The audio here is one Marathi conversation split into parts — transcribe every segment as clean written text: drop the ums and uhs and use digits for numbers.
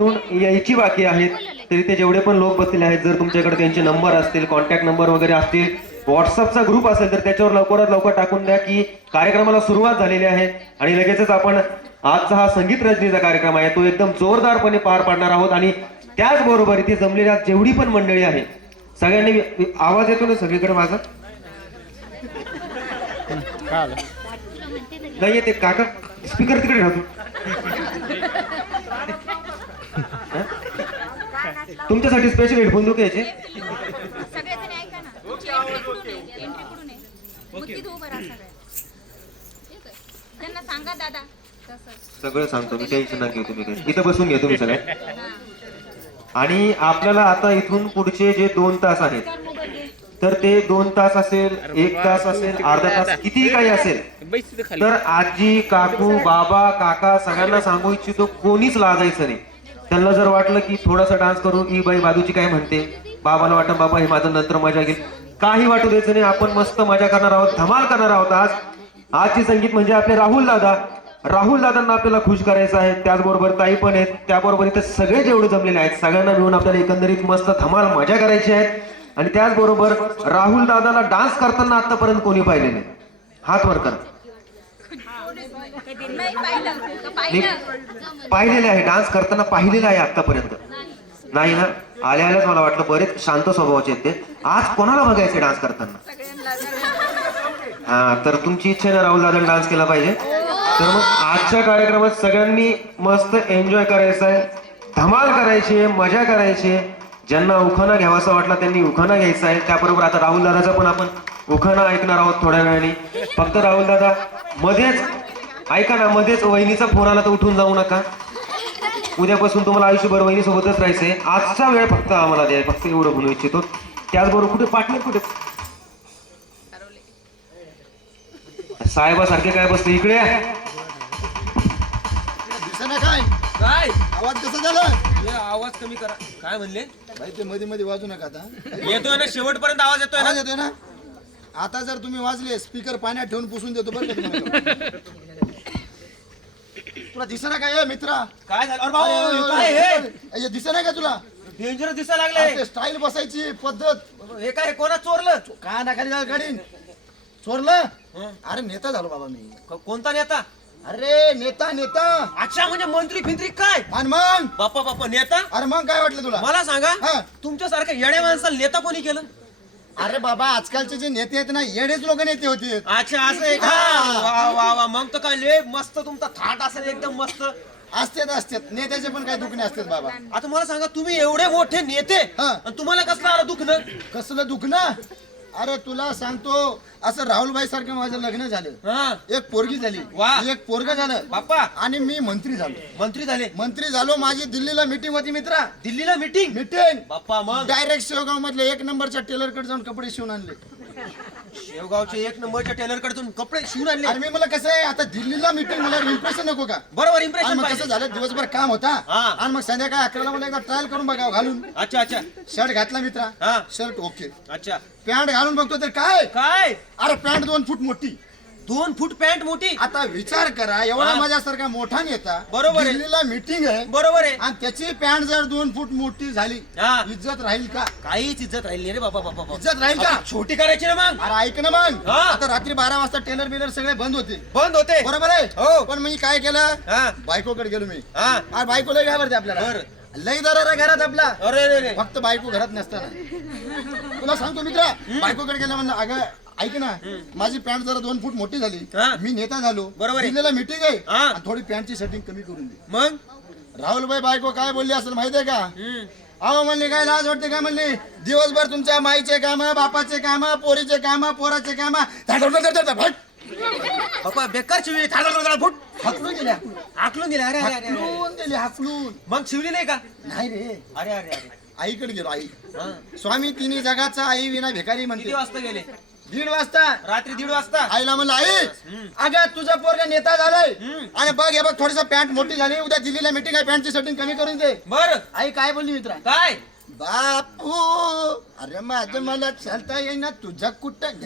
यायची बाकी आहेत तरी ते जेवढे पण लोक बसलेले आहेत जर तुमच्याकडे त्यांचे नंबर असतील कॉन्टॅक्ट नंबर वगैरे असतील व्हॉट्सअपचा ग्रुप असेल तर त्याच्यावर लवकरात लवकर टाकून द्या की कार्यक्रमाला सुरुवात झालेली आहे आणि लगेचच आपण आजचा हा संगीत रजनीचा कार्यक्रम आहे तो एकदम जोरदारपणे पार पाडणार आहोत आणि त्याचबरोबर इथे जमलेल्या जेवढी पण मंडळी आहे सगळ्यांनी आवाज येतो ना सगळीकडे माझा नाही येते काका स्पीकर तिकडे राहतो तुमच्यासाठी स्पेशल हेडफोन देऊ याचे सगळेजण ऐका ना तुमची एंट्री कुठून आहे मुद्दी धू बरा सगळ्या त्यांना सांगा दादा सगळं सांगतो मी टेन्शन नका घेऊ तुम्ही काही इथं बसून घ्या तुम्ही सगळे आणि आपल्याला आता इथून पुढचे जे 2 तास आहेत तर ते 2 तास असेल 1 तास असेल अर्धा तास कितीही काही असेल तर आजी काकू बाबा काका सगळ्यांना सांगू इच्छितो कोणीच लाजायचं नाही त्यांना जर वाटलं की थोडासा डान्स करू ही बाई बाजूची काय म्हणते बाबाला वाटतं बाबा हे माझं नंतर मजा घेईल काही वाटू द्यायचं नाही आपण मस्त मजा करणार आहोत धमाल करणार आहोत आजची संगीत म्हणजे आपले राहुल दादांना आपल्याला खुश करायचं आहे त्याचबरोबर ताई पण आहेत त्याबरोबर इथे सगळे जेवढे जमलेले आहेत सगळ्यांना मिळून आपल्याला एकंदरीत मस्त धमाल मजा करायची आहे आणि त्याचबरोबर राहुल दादाला डान्स करताना आतापर्यंत कोणी पाहिले नाही हात वर करा पाहिलेले आहे डान्स करताना पाहिलेलं आहे आतापर्यंत नाही ना आल्याच मला वाटलं बरेच शांत स्वभावाचे आहेत ते आज कोणाला बघायचे डान्स करताना हा तर तुमची इच्छा ना राहुल दादा डान्स केला पाहिजे तर मग आजच्या कार्यक्रमात सगळ्यांनी मस्त एन्जॉय करायचं आहे धमाल करायची आहे मजा करायची आहे ज्यांना उखाणा घ्यावासा वाटला त्यांनी उखाणा घ्यायचा आहे त्याबरोबर आता राहुल दादाचा पण आपण उखाणा ऐकणार आहोत थोड्या वेळाने फक्त राहुल दादा मध्येच ऐका ना मध्येच वहिनीचा फोन आला तर उठून जाऊ नका उद्यापासून तुम्हाला आयुष्यभर वहिनी सोबतच राहायचंय आजचा वेळ फक्त आम्हाला द्या फक्त एवढं म्हणू इच्छितो त्याचबरोबर कुठे पार्टनर कुठे साहेबासारखे काय बसते इकडे काय काय आवाज कसा झाला आवाज कमी करा काय म्हणले भाई ते मध्ये मध्ये वाजू नका आता येतोय ना शेवटपर्यंत आवाज येतोय आवाज येतोय ना आता जर तुम्ही वाजले स्पीकर पाण्यात ठेवून पुसून देतो बरं का तुम्हाला. तुला दिसेना काय मित्रा काय झालं अरे भाऊ काय हे दिसेना का तुला डेंजर दिसायला लागले स्टाईल बसायची पद्धत हे काय कोणा चोरलं का नाखाली गाडी चोरलं अरे नेता झालो बाबा मी कोणता नेता अरे नेता नेता अच्छा म्हणजे मंत्री फिंत्री काय आणि मग बाप्पा बाप्पा नेता अरे मग काय वाटलं तुला मला सांगा हा. तुमच्यासारख्या येड्या माणसाला नेता कोणी केलं अरे बाबा आजकालचे जे नेते आहेत ना येडेच लोक नेते होते अच्छा असं आहे का वा वा वा मग तर काय लय मस्त तुमचा थाट असेल एकदम मस्त असतात नेत्याचे पण काही दुखणे असतात बाबा आता मला सांगा तुम्ही एवढे मोठे नेते हा. आणि तुम्हाला कसलं आलं दुखणं कसलं दुखणं अरे तुला सांगतो असं राहुलभाई सारखं माझं लग्न झालं हा एक पोरगी झाली वा. एक पोरग झालं बाप्पा आणि मी मंत्री मंत्री झालो माझी दिल्लीला मीटिंग होती मित्रा दिल्लीला मीटिंग बाप्पा मग डायरेक्ट शेवगाव मधले 1 नंबरच्या टेलर कडे जाऊन कपडे शिवून आणले शेवगावचे 1 नंबरच्या टेलर कडून कपडे शिवून आणले आणि मी मला कसं आहे आता दिल्लीला मीटिंग मला इम्प्रेशन नको का बरोबर आणि इम्प्रेशन मग कसं झालं दिवसभर काम होता हा. आणि मग संध्याकाळी 11ला मला एकदा ट्रायल करून बघावं घालून अच्छा अच्छा शर्ट घातला मित्रा हा. शर्ट ओके अच्छा पॅन्ट घालून बघतो तर काय काय अरे पॅन्ट 2 फूट मोठी 2 फूट पॅन्ट मोठी आता विचार करा एवढा हा. माझ्यासारखा मोठा नेता बरोबर आहे. दिल्लीला मीटिंग आहे बरोबर आहे आणि त्याची पॅन्ट जर 2 फूट मोठी झाली हा. इज्जत राहील का काहीच इज्जत राहिली रे बाबा बाबा इज्जत राहील का आता छोटी करायची ना मग अरे ऐक ना मग हा. आता रात्री 12 वाजता टेलर बिलर सगळे बंद होते बंद होते बरोबर आहे हो. पण मी काय केलं हा. बायकोकडे गेलो मी हा. अरे बायको लय घाबरते आपल्याला बरं. लय दरारा घरात आपला अरे रे रे फक्त बायको घरात नसताना तुला सांगतो मित्रा बायकोकडे गेला म्हणलं अगं ऐक ना माझी पॅन्ट जरा 2 फूट मोठी झाली हा. मी नेता झालो बरोबर आहे. दिल्लीला मीटिंग आहे हा. आणि थोडी पॅन्टची सेटिंग कमी करून दे मग राहुलभाई बायको काय बोलली असेल माहितीये का अहो म्हणले काय लाज वाटते काय म्हणले दिवसभर तुमच्या माईचे काम बापाचे काम पोरीचे काम पोराचे काम बाप्पा बेकार शिवली फुट हाकलून गेल्या आकलून दिले अरे अरे अरे हाकलून गेले हाकलून मग शिवली नाही का नाही रे अरे अरे अरे आईकडे गेलो आई हा. स्वामी तिन्ही जगाचा आई विना भिकारी किती म्हणते वाजता गेले 1:30 वाजता रात्री 1:30 वाजता आईला म्हणलं आई अगं तुझा पोरगा नेता झालाय आणि बघ हे बघ थोडस पॅन्ट मोठी झाली उद्या दिल्लीला मीटिंग आहे पॅन्टची सेटिंग कमी करून दे बर आई काय बोलली मित्रा काय बापू अरे माझं मला चालता येईना तुझा कुठं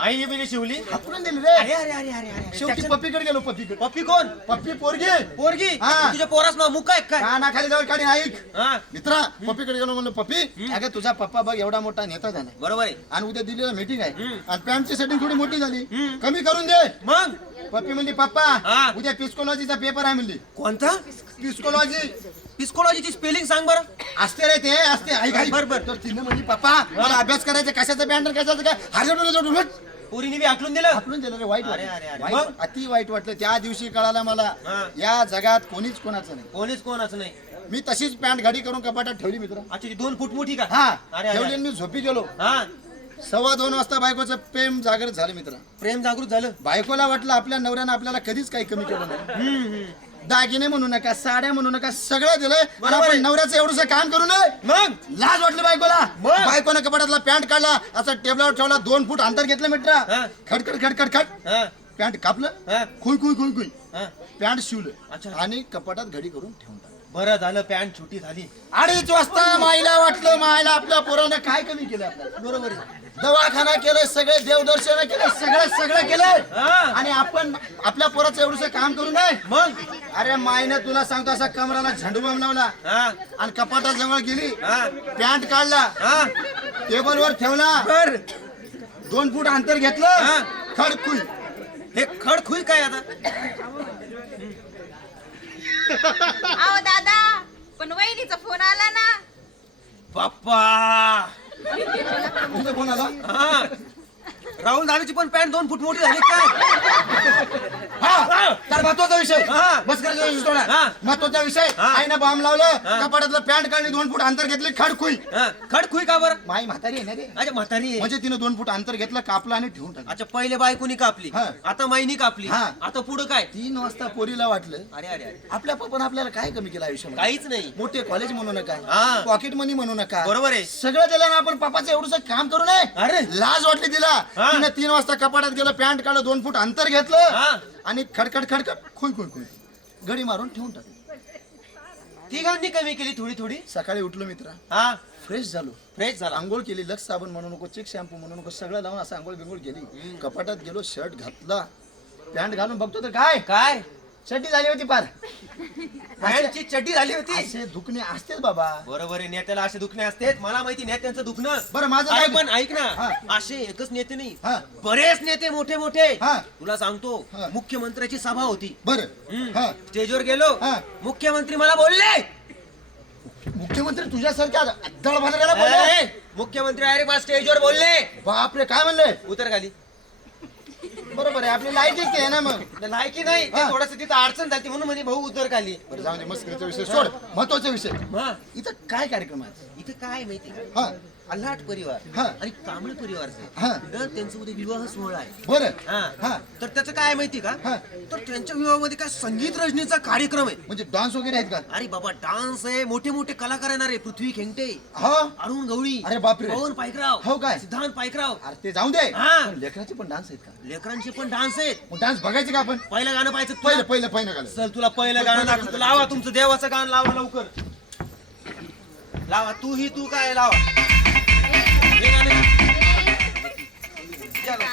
आईने बिनी शिवली. हातून दिली अरे रे. अरे अरे अरे अरे शेवटी त्याच्या- पप्पीकडे गेलो पप्पीकडे. पप्पी कोण? पप्पी पोरगी पोरगी. हा. तुझ्या पोरास नाव मुका आहे काय? कानाखाली जाऊन काढी ऐक हा मित्रा. पप्पीकडे गेलो म्हणलं पप्पी अगं तुझा पप्पा बघ एवढा मोठा नेता झाला बरोबर आहे. आणि उद्या दिल्लीला मीटिंग आहे हम्म. आणि पॅन्टची सेटिंग थोडी मोठी झाली कमी करून दे. मग पप्पी म्हणली पप्पा हा. उद्या पिस्कोलॉजीचा पेपर आहे म्हणली. कोणता? पिस्कोलॉजी पिस्कोलॉजीची स्पेलिंग सांग बरं. असते रे ते असते ऐक ऐक. बरोबर. तर तिने म्हणली पप्पा मला अभ्यास करायचा कशाचा पॅन्ट कशाचं काय हरवलं पोरीने बी आकलून दिलं. आपलं दिलं रे वाईट अरे, अरे, अरे. वाईट. मग? अति वाईट वाटलं त्या दिवशी कळालं मला हा. या जगात कोणीच कोणाचं नाही. कोणीच कोणाचं नाही. मी तशीच पॅन्ट गाडी करून कपाटात ठेवली मित्र. अच्छा ती 2 फूट मोठी का? हा अरे अरे, ठेवली अरे. आणि मी झोपी गेलो. हा 2:15 वाजता बायकोचं प्रेम जागृत झालं मित्र. प्रेम जागृत झालं. बायकोला वाटलं आपल्या नवऱ्यानं आपल्याला कधीच काही कमी केलं नाही. दागिने म्हणू नका साड्या म्हणू नका सगळं दिलंय आणि बरोबर आहे. आपण नवऱ्याचं एवढंसं काम करू नये. मग लाज वाटली बायकोला. मग? बायकोनं कपाटातला पॅन्ट काढला असं टेबलावर ठेवला 2 फूट अंतर घेतलं मित्र. हा. खडखड खडखड खड हा पॅन्ट कापलं हा खुई खुई खुई खुई हा पॅन्ट शिवलं अच्छा. आणि कपाटात घडी करून ठेवून टाकलं. बरं झालं पॅन्ट छोटी झाली. 2:30 वाजता माईला वाटलं मायला आपल्या पोरानं काय कमी केलं आपल्याला. बरोबर आहे. दवाखाना केलं सगळे देवदर्शन केलं सगळं केलंय हा. आणि आपण आपल्या पोराचं एवढंसं काम करू नये. मग अरे माईनं तुला सांगतो असा कमराला झेंडू बॉम्ब लावला हा आणि कपाटा जवळ गेली हा पॅन्ट काढला हा टेबलवर ठेवला बर 2 फूट अंतर हा. घेतलं खडकुई. हे खडखुई काय आता? अहो दादा पण वहिनीचा फोन आला ना. बाप्पा. तुमचा फोन आला. हा राहुल दादाची पण पॅन्ट 2 फूट मोठी झाली काय? हा तर महत्वाचा विषय हा. बस करायचा विषय थोडा हा. महत्वाचा विषय हा. आईनं बॉम्ब लावलं हा. कपाटातलं पॅन्ट काढली 2 फूट अंतर घेतली खडकुई. हा, खडखुई का बरं? माई म्हातारी आहे ना रे. अच्छा म्हातारी आहे. म्हणजे तिनं 2 फूट अंतर घेतलं कापलं आणि ठेवून टाकलं. अच्छा पहिले बायकोनी कापली हा. आता माईनी कापली हा. आता पुढं काय? 3 वाजता पोरीला वाटलं अरे अरे अरे आपल्या पप्पानं आपल्याला काय कमी केलं आयुष्यामध्ये. काहीच नाही. मोठे कॉलेज म्हणू नका हा. पॉकेट मनी म्हणू नका बरोबर आहे. सगळं दिलं ना आपण पप्पाचं एवढंसं काम करू नये. अरे. लाज वाटली तिला. हा. तिने 3 वाजता कपाटात गेलं पॅन्ट काढलं 2 फूट अंतर घेतलं हा. आणि खडखड खडखड खुई खुई खुई गडी मारून ठेवून टाकलं. तिघांनी कमी केली थोडी थोडी. सकाळी उठलो मित्रा हा फ्रेश झालो फ्रेश झाला. आंघोळ केली लक्स साबण म्हणू नको चिक शॅम्पू म्हणू नको सगळं लावून असं आंघोळ बिंघोळ केली कपाटात गेलो शर्ट घातला पॅन्ट घालून बघतो तर काय काय चड्डी झाली होती पार. पॅन्टची चड्डी झाली होती. असे दुखणे असतेच बाबा. बरोबर आहे. नेत्याला असे दुखणे असते. मला माहिती नेत्यांचं दुखणं. बरं माझं अरे काय- पण ऐक हा. ना असे एकच नेते नाही हा. बरेच नेते मोठे मोठे. हा. तुला सांगतो हा. मुख्यमंत्र्याची सभा होती. बरं हा स्टेजवर गेलो हा. मुख्यमंत्री मला बोलले मुख्यमंत्री तुझ्यासारख्या दळ भाजऱ्याला बोलले. ए, मुख्यमंत्री डायरेक्ट मला स्टेजवर बोलले बापरे काय म्हणले. उतर खाली. बरोबर आहे आपली लायकीच आहे ना मग. लायकी नाही ते हा. थोडस तिथं अडचण झाली म्हणून म्हणे भाऊ उतर खाली. बरं जाऊ दे मस्करीचा विषय सोड महत्वाचा विषय हा. इथं काय कार्यक्रम आहे. इथे काय माहिती हा अल्हाट परिवार हा. आणि कांबळे परिवारचे हा. तर त्यांचं उद्या विवाह सोहळा आहे. बरं हा. हा तर त्याचं काय माहिती का हा. तर त्यांच्या विवाहामध्ये काय संगीत रजनीचा कार्यक्रम आहे. म्हणजे डान्स वगैरे आहेत का. अरे बाबा डान्स आहे मोठे मोठे कलाकार येणार आहे. पृथ्वी खेंगटे हा अरुण गवळी अरे बापरे. पवन पायकराव हो काय? सिद्धांत पायकराव अरे ते जाऊ दे हा. पण लेकराचे पण डान्स आहेत का. लेकरांचे पण डान्स आहेत. मग डान्स बघायचे का आपण. पहिलं गाणं पाहायचं पहिलं तुला? पहिलं पहिलं घाल. चल तुला पहिलं गाणं दाखवतो. लावा तुमचं देवाचं गाणं लावा लवकर लावा. तू काय लावा हे गाणं. चला.